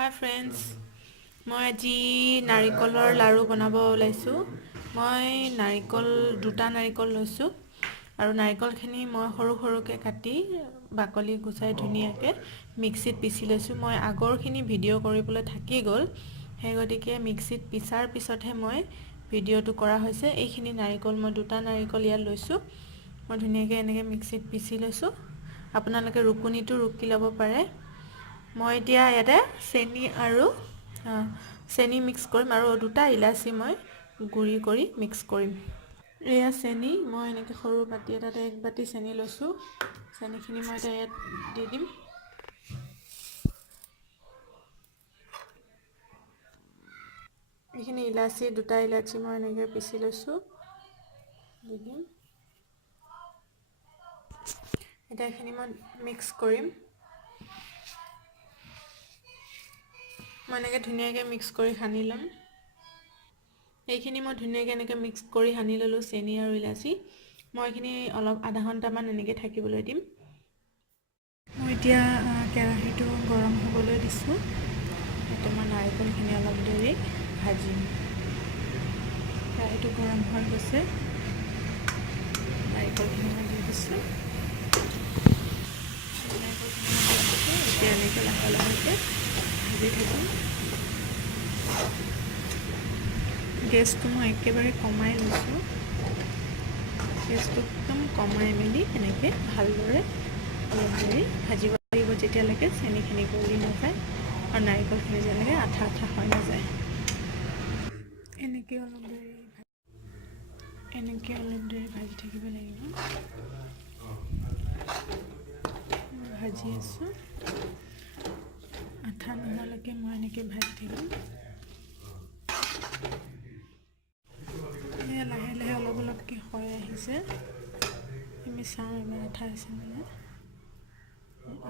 Hi friends, মই আজি নাৰিকলৰ লাৰু বনাব ওলাইছোঁ। মই দুটা নাৰিকল লৈছোঁ আৰু নাৰিকলখিনি মই সৰু সৰুকৈ কাটি বাকলি গুচাই ধুনীয়াকৈ মিক্সিত পিচি লৈছোঁ। মই আগৰখিনি ভিডিঅ' কৰিবলৈ থাকি গ'ল, সেই গতিকে মিক্সিত পিছাৰ পিছতহে মই ভিডিঅ'টো কৰা হৈছে। এইখিনি নাৰিকল মই দুটা নাৰিকল ইয়াত লৈছোঁ। মই ধুনীয়াকৈ এনেকৈ মিক্সিত পিচি লৈছোঁ। আপোনালোকে ৰুকনিটো ৰুকি ল'ব পাৰে। মই এতিয়া ইয়াতে চেনি মিক্স কৰিম আৰু দুটা ইলাচি মই গুড়ি কৰি মিক্স কৰিম। এয়া চেনি, মই এনেকৈ সৰু বাটি এটাতে 1 বাটি চেনি লৈছোঁ। চেনিখিনি মই এতিয়া ইয়াত দি দিম। এইখিনি দুটা ইলাচি মই এনেকৈ পিচি লৈছোঁ, দি দিম। এতিয়া এইখিনি মই মিক্স কৰিম। মই এনেকৈ ধুনীয়াকৈ মিক্স কৰি সানি ল'ম। এইখিনি মই ধুনীয়াকৈ এনেকৈ মিক্স কৰি সানি ল'লোঁ, চেনি আৰু ইলাচি। মই এইখিনি অলপ আধা ঘণ্টামান এনেকৈ থাকিবলৈ দিম। মই এতিয়া কেৰাহীটো গৰম হ'বলৈ দিছোঁ। এতিয়া মই নাৰিকলখিনি অলপ দেৰি ভাজিম। কেৰাহীটো গৰম হৈ গৈছে, নাৰিকলখিনি মই দি দিছোঁ। এতিয়া এনেকৈ লাহে লাহেকৈ ভাজি থাকিম। গেছটো মই একেবাৰে কমাই লৈছোঁ। গেছটো একদম কমাই মেলি এনেকৈ ভালদৰে অলপ দেৰি ভাজিব লাগিব, যেতিয়ালৈকে চেনিখিনি গলি নাযায় আৰু নাৰিকলখিনি যেনেকৈ আঠা আঠা হৈ নাযায়। এনেকৈ অলপ দেৰি ভাজি থাকিব লাগিব। ভাজি আছোঁ, আঠা নোহোৱালৈকে মই এনেকৈ ভাজি থাকিম। লাহে লাহে অলপ অলপকৈ হৈ আহিছে। আমি চাওঁ এবাৰ আঠা হৈছে মানে,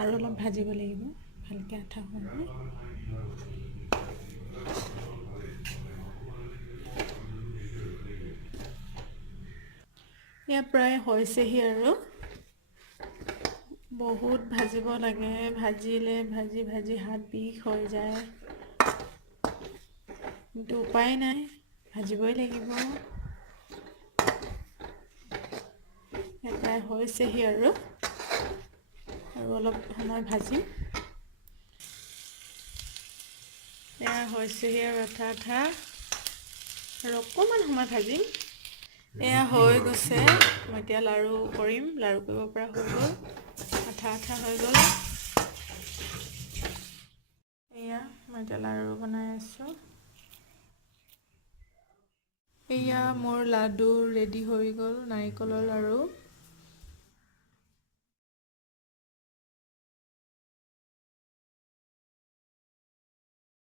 আৰু অলপ ভাজিব লাগিব ভালকৈ আঠা হোৱা নাই। এয়া প্ৰায় হৈছেহি আৰু বহুত ভাজিব লাগে। ভাজি ভাজি হাত বিষ হৈ যায়, কিন্তু উপায় নাই, ভাজিবই লাগিব। প্ৰায় হৈছেহি আৰু অলপ সময় ভাজিম। এয়া হৈছেহি আৰু আঠা আঠা, আৰু অকণমান সময় ভাজিম। এয়া হৈ গৈছে। মই এতিয়া লাড়ু কৰিম। লাড়ু কৰিব পৰা হৈ গ'ল, আঠা আঠা হৈ গ'ল। এয়া মই এতিয়া লাড়ু বনাই আছোঁ। এয়া মোৰ লাডু ৰেডি হৈ গ'ল, নাৰিকলৰ লাড়ু।